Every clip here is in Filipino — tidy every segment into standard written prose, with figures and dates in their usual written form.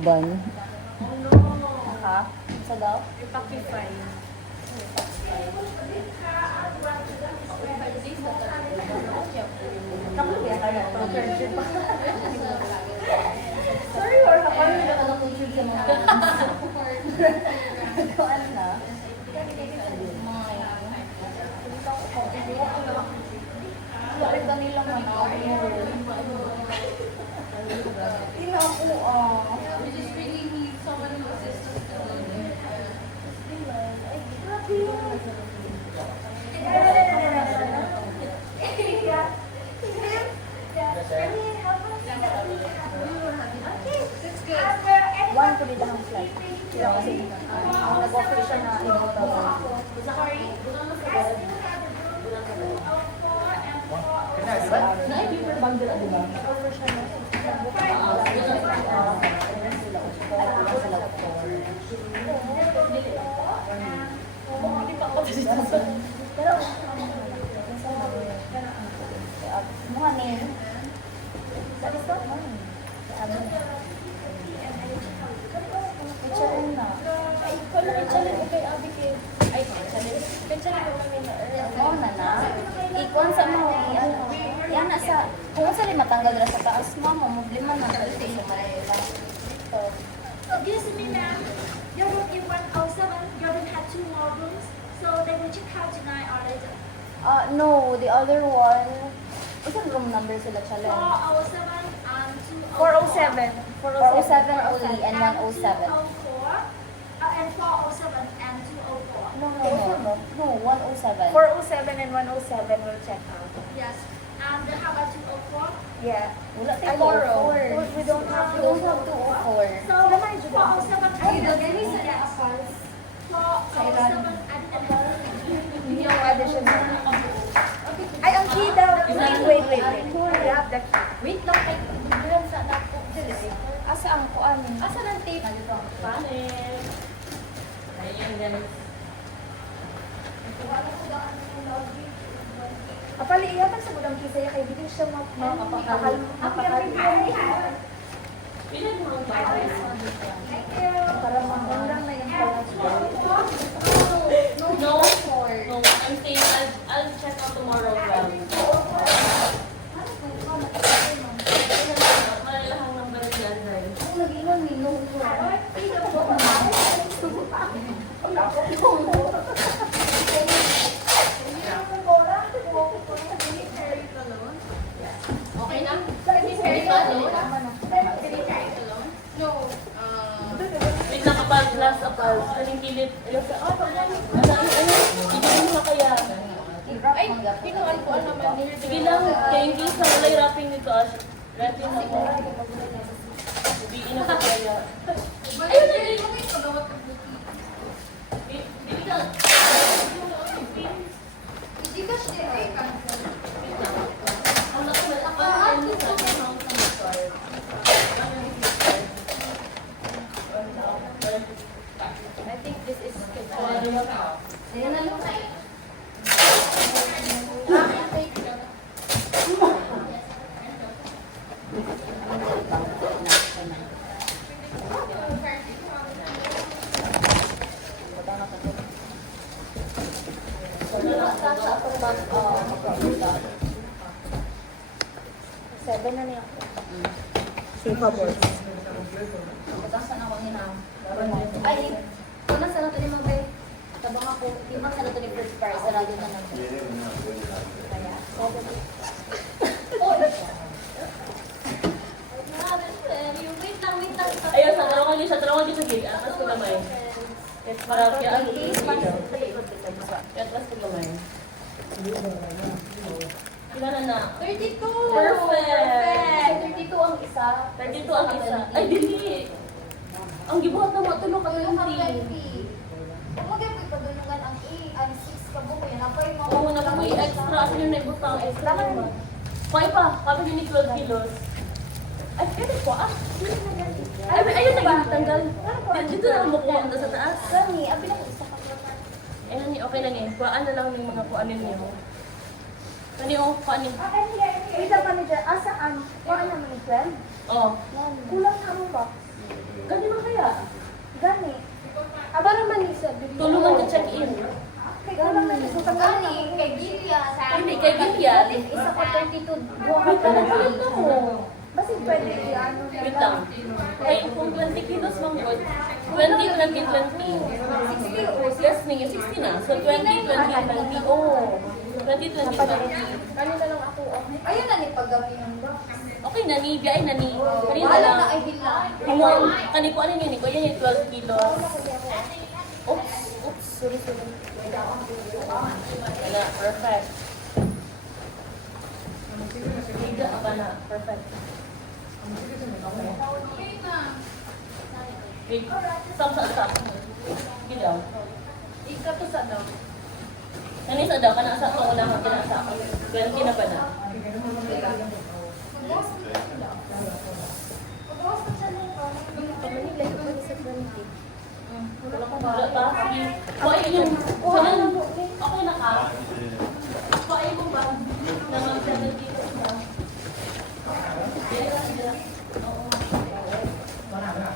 Ban. Ha? Sa daw? Ipakify. Sorry, or kapag hindi ka nakunsyon sa mga ano na? Wala ba nilang Ina ako We just really need someone who assists us to do it. That's good. One to be the house light. Sila kasi nag-offer siya na ibang tawag. Na-i-paper bundle, di ba? Nag-offer siya na pero muhanin sa gusto mo i-challenge na ay kung i-challenge okay abi kay ay challenge i-challenge ko kami na ikuan sa mo yan na sa kung sa rin matanggal ra sa taas mo problema na sa station Excuse me, ma'am. Your room in 107, your room had 2 more rooms, so they will check out tonight or later. No, the other one isang room number sila challenge 407 and 204. 407 only and 107 and 407 and 204. no 107 407 and 107 will check out. Yes. And how about 204? Yeah. wala tayo Tomorrow. 4. We don't have We don't have 204 So, 407 Ay, the yes. yes. 407 and Yung additional. Ay, ang key daw. Wait. You have the key. wait lang kay duran sa dako Asa ang kuan? asa ng tape Panel. Ayun, guys. Kapaliiyapan sa budang kisaya kay dito siya mapakal. Pilan mo ang panel. Para mangundang na yung pala. No, I'm saying I'll check out tomorrow. Malalahang number yan, guys. nag-iwan ni no Okay na? Very No. Wait na kapag last apal. Kaling kilip. Ibigin mo na kaya. ay Kinuhan ko naman. Sige lang. Kaya in case na walay wrapping nito, Ash. Wrapping na ko. Ibiin na ko kaya. Ayun na yun. Bili ka. Ang nakapal mo sa account ng card. I think this is Seven na niya. Safe harbor. Batasan ako ni na. Ay, kuna sa nato ni mga bay. Tabang ako, ibang sa nato ni first prize sa radyo na nato. Kaya, Ayun, sa tarangan niyo sa gate. Atras ko gamay. Para kaya ang case man. Kaya atras ko gamay. Ilan na? 32! Perfect! 32 ang isa. 32 ang isa. Ay, dili! Ang gibuhat na matulog ka yung Kung mag-ibig pa doon ang ang 6 ka buko yan. Ako yung mga... Oo, nakuha extra. Asa yung naibutang extra naman. Kaya pa, kapag yun 12 kilos. Ay, pwede ko ah. Ay, ayun na yung tanggal. Dito na mo kuha sa taas. Gani, abi na ko isa ka Ayun ni, okay na ni. Kuhaan na lang ng mga kuanin niyo. Kani o, kuanin. Wait lang manager. Asaan? Kuha naman ni friend? Oh. Kulang na mo ba? Yes, may 60 na. So, 2020. Oh. 2020. Kanina lang ako. Ayun na ni paggabi yung box. Okay na ni, biyay na ni. Kanina Wala lang. na ay bilang. Ayun. Kaniko, ano yun? Yan yung 12 kilos. Oops. Sorry. Wala, perfect. Higa ka na. Perfect. Wait. Stop. Sige daw. Ika to sa daw. Kanisa daw, kanasa ko wala kang kinasa ako. 20 na pa na. Wala pa. Kuha yun. Okay na ka? Kuha mo ba? Na mag-70 kilos na.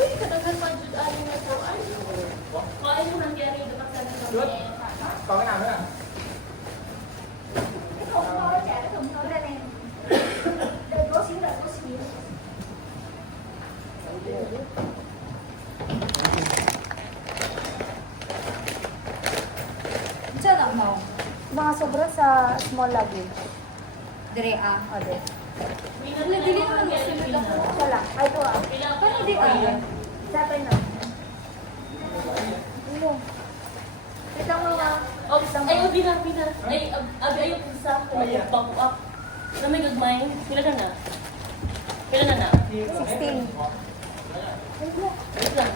Uy, kadagan pa dyan aling na po. Kuha mo nang kaya rin dapat sa nang Có cái nào nữa à? Diyan na mo. Mga sobra sa small luggage. Dire ah. Ade. Dili naman Wala. Ay, ito ah. Paano di ah? Sapay na. Ano? Kita mo nga. Ayaw, bina. Ay, abi ayaw pisa. Kumalimbang ko up. Na may gagmay. Pila ka na? Pila na na? 16. Wait lang.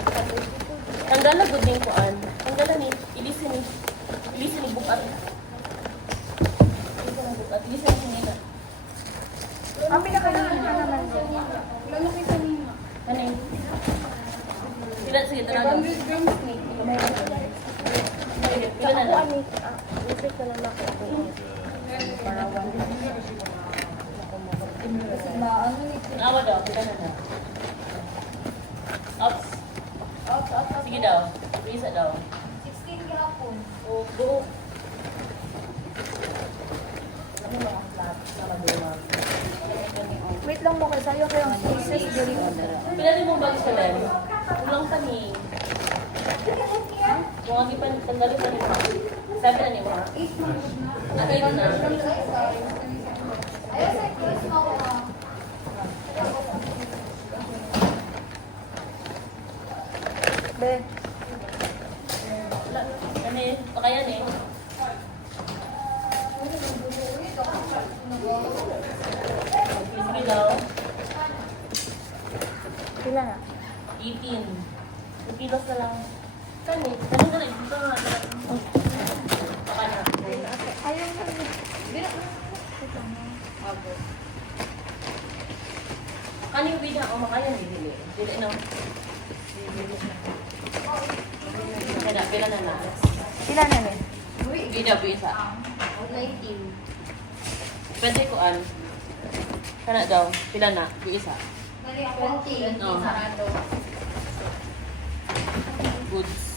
Tanggal na good ko an. Tanggal na ni. Ilisin ni bukat. Ilisin ni sinina. Ang pinakailangan ka naman dyan. Lalaki kanina. Ano yun? Sige, tanagan. 100 grams ni. Pila na na? Isip ko lang ako. Para 1. Kasi maano ni. Awa daw. Pila na na? Ups. Sige daw. Isa daw. 16 gahapon. O, buhok. Ano mga flat na madulang? Wait lang mo kayo. Sa'yo kayong spaces diri order. Pila rin mong bago sa len? Ulang ka ni. Mga di pa tanggalin pa ni mo. Sabi na ni mo. 8 months na. Ano yun na? Ayun sa close mo ako. Be. Ano yun? Baka yan eh. Sige daw. Pila na? 18. 2 kilos na lang. Kani? Kani na lang. Dito na lang. Baka na. Ayaw na. Kani yung bida? O makaya dili. Dili no? Kaya pila na lang. Pila na ni? Bida bisa. 19. Pwede ko an. Kana daw. Pila na? Isa. 20. Oo. Sarado. Goods.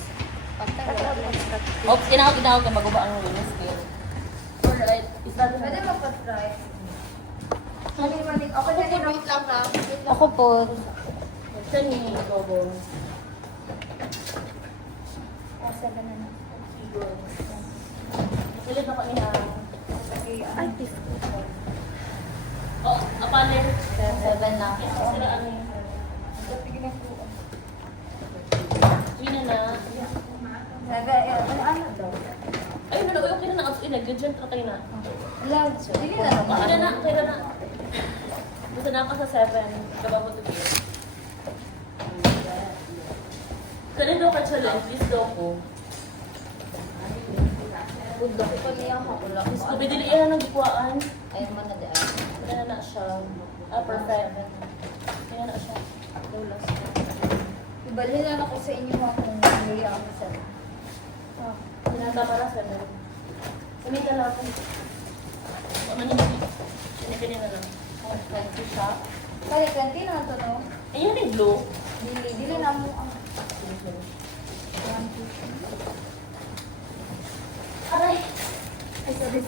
Oops, tinawag ka maguba ang lunes scale. Alright, isa na. Pwede magpa-try. Manik. Okay na ni. Wait lang ha. Ako po. Isa ni Lobo. Asa ba na na? Pilit na pa niya. Ay, pisko. Oh, apale. 7 na. Sila ano yun? Yun na. Ano daw? Ayun na, okay na na. Nag-gudyan ka tayo na. Large. Dili na naman. Okay na, okay na. Gusto na ako sa 7. Kababo to be. Kaya daw ka challenge, please daw ko. Budok ko niya ako. Gusto ba dili yan ang gikuhaan? Ayun man na di ay. Kaya na siya. Ah, perfect. Kaya na siya. Daulas. Ibalhin lang ako sa inyo kung hindi ako sa. Tinatama na sa lang. Kumita lang ako. Ano niya? Pinipili na lang. Kung 20 siya. Kaya 20 na ito no? Ayun yung blue. Dili na mo ang. Aray! Ay, sorry.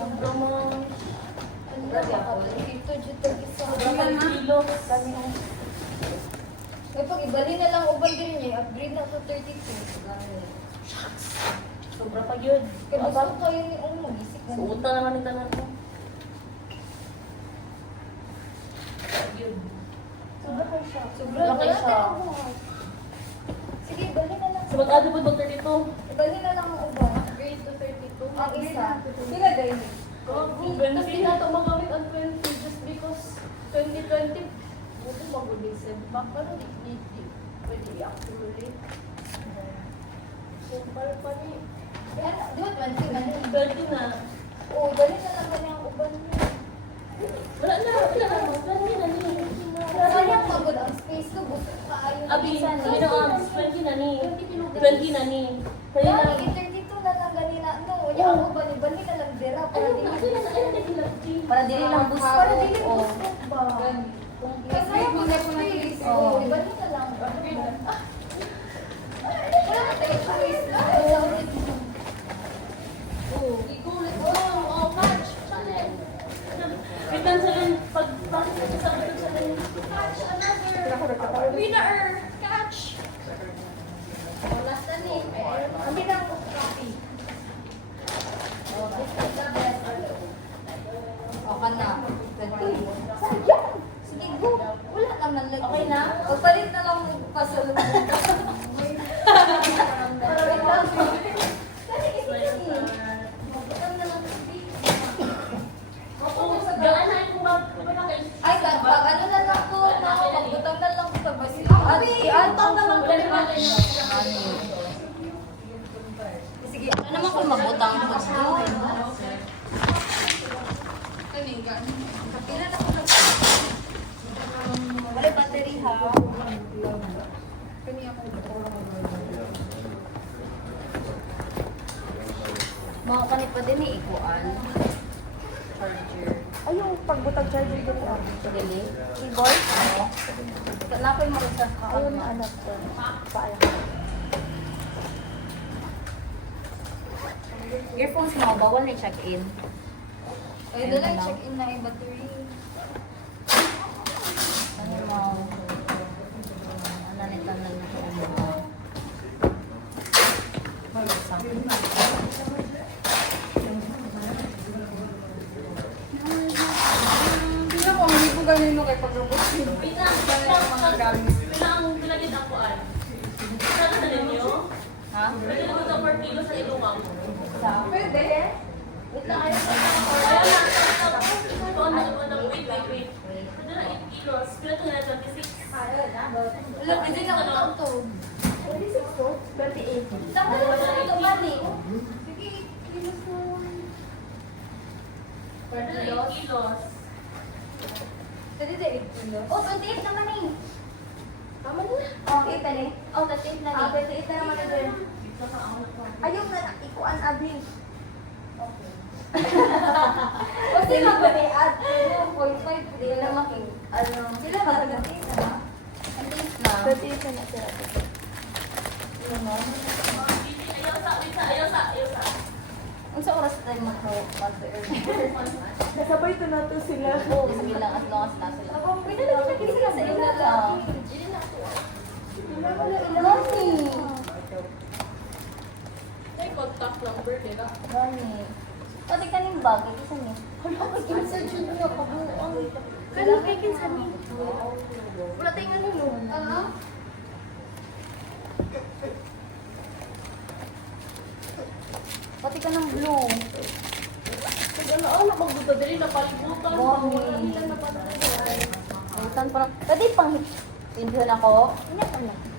Ang promo. Grabe ako. kilos. May pag ibali na lang uban din niya, upgrade na to 32. Sobra pa yun. Kaya gusto kayo ni magisik na. Suuta naman yung tanan ko. Yun. Sobra kayo siya. Sobra Laki kayo siya. Sige, ibali na lang. So mag-add po ba 32? Ibali na lang ang uban. Grade to 32. Ang isa. Sila dahil. Tapos di na ito magamit ang 20 just because 2020 buto maguling setback. Pero di pwede i-accumulate. Simple pa ni. Di ba 20 man yun? 30 na. Oo, ibali na lang kanya ang uban niya. Wala na. Plano na niya. Sayang magod ang space ko. Gusto pa ayaw. Abi, sabi na 20 na ni. 20 na ni. Kaya Kaya lang. 32 na lang ganina. No, yung uban, ibali na lang dira. Para Ayun di na. Ayun na. Ayun na. Para dili lang boost. Para di lang Oo. gusto ba? Kasi mo na po na space. Oo, ibali na lang. Wala ka tayo choice. Wait lang sa rin. Pag bakit ito sa rin sa rin. Winner! Catch! Wala sa ni. Hindi na ako copy. O ka na. Sayang! Sige, go. Wala lang nang lagi. Okay na? Pagpalit na lang mo pasalubong. Wait lang. Kasi isa Magbutang na lang sa space. Gaan na yung Ay, pag ano na lang po, magbutang na lang sa basi. I-add na lang po. Sige, Ano naman kung mabutang boost to? kapila na po lang. Wala battery ha. Mga kanip pa din ni ikuan. Charger. Ay, yung pagbutang charger ko lang. Dili. Keyboard? Ano? Na ko yung makita ka. Ayun na anak ko. Paaya. Earphones mo, bawal na check-in. Ay, doon lang check-in na yung battery. Ano mo? Ano nito na Hindi na ko, hindi ko ganun kay pag-robot. Bilang bilagin ako ay. Sana na ninyo? Ha? Pwede na ito 4 kilo sa ilungang. Pwede. Wait lang, ayos na. Kaya na, wait. Pwede na 8 kilos. Pila ito na 26. Wala, hindi na ako to. 26 to? 28. Saan ka lang sa ito, Mali? Sige, kilos mo. Pwede na 8 kilos. Pwede na 8 kilos. Oh, 28 naman eh. Tama na. Oh, 8 na eh. Oh, 28 na eh. 28 na naman na din. Ayaw na, ikuan abi. Kasi nga ba ni add 2.5 Hindi na making, ano, Sila ba nag-ati na? at least na. 28 na sila. Ayaw sa. Ang sa oras tayo mag-earn. Nasabay to na to sila. Oo, sige lang, as long as nasa lang. Pwede na lang sila sa iyo na lang. Gani. May contact number nila. Gani. Pati kaning bag, isa niya. Hala, may kinsa dyan niya kabuang. Kani kay kinsa ni? Wala tayong ano mo. Pati ka ng blue. Sige na, magbuta dali na palibutan. Gani. Butan parang, pwede pang pinduhan ako?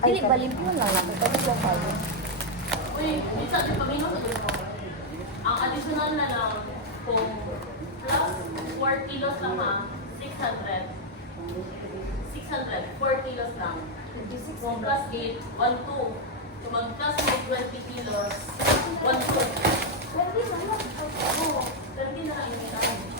Dili, balimpuan lang ako. Pwede lang tayo. Uy, isa din paminot. Ang additional na lang kung plus 4 kilos lang ha, 600. 600, 4 kilos lang. Kung plus 8, 1, 2. So mag-plus mo 20 kilos, 1, 2. 20 na lang yung